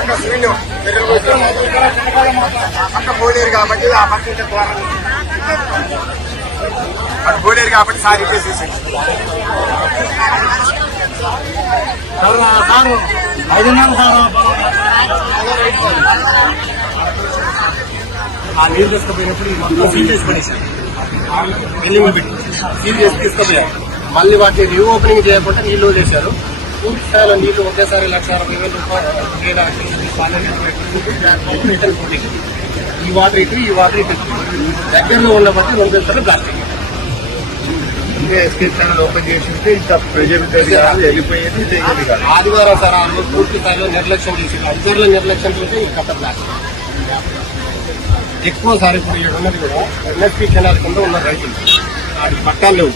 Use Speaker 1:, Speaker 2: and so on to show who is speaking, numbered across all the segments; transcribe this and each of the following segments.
Speaker 1: పక్క ఆ పక్క శ్రీను పక్క పోలేరు కాబట్టి ఆ పక్క ఇంకా అటు పోలేరు కాబట్టి సార్ ఇచ్చేసేసి
Speaker 2: ఆ నీళ్ళు తీసుకుపోయినప్పుడు ఈ మొత్తం సీల్ చేసి పడేశారు. బిల్డింగ్ పెట్టి సీల్ చేసి తీసుకుపోయారు. మళ్ళీ వాటిని రీఓపెనింగ్ చేయకుండా నీళ్ళు వదిలేశారు. పూర్తి స్థాయిలో నీళ్ళు ఒకేసారి లక్ష అరవై వేల రూపాయలు. ఈ వాటర్ ఇటు ఈ వాటర్ ఇటు. దగ్గరలో ఉన్న బట్టి రెండు వేస్తారు ప్లాస్టిక్
Speaker 1: ఛానల్ ఓపెన్ ఇంకా వెళ్ళిపోయేది
Speaker 2: ఆదివారం సార్ ఆ రోజు పూర్తి స్థాయిలో నిర్లక్ష్యం చేసి అధికారుల నిర్లక్ష్యం చేస్తే ఈ కట్ట ప్లాస్టిక్ ఎక్కువ సార్ ఇప్పుడు ఉన్నది కూడా ఎన్ఎస్పీ కెనాల్ కింద ఉన్న రైతులు. వాటి పట్టాలు లేవు.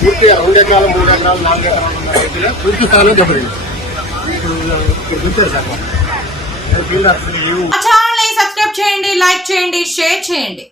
Speaker 2: పూర్తి రెండు ఎకరాలు మూడు ఎకరాలు నాలుగు ఎకరాలు ఉన్న రైతులు పూర్తి స్థాయిలో దెబ్బతింది ఇప్పుడు ఇప్పుడు చూశారు సార్
Speaker 3: చేయండి లైక్ చేయండి షేర్ చేయండి.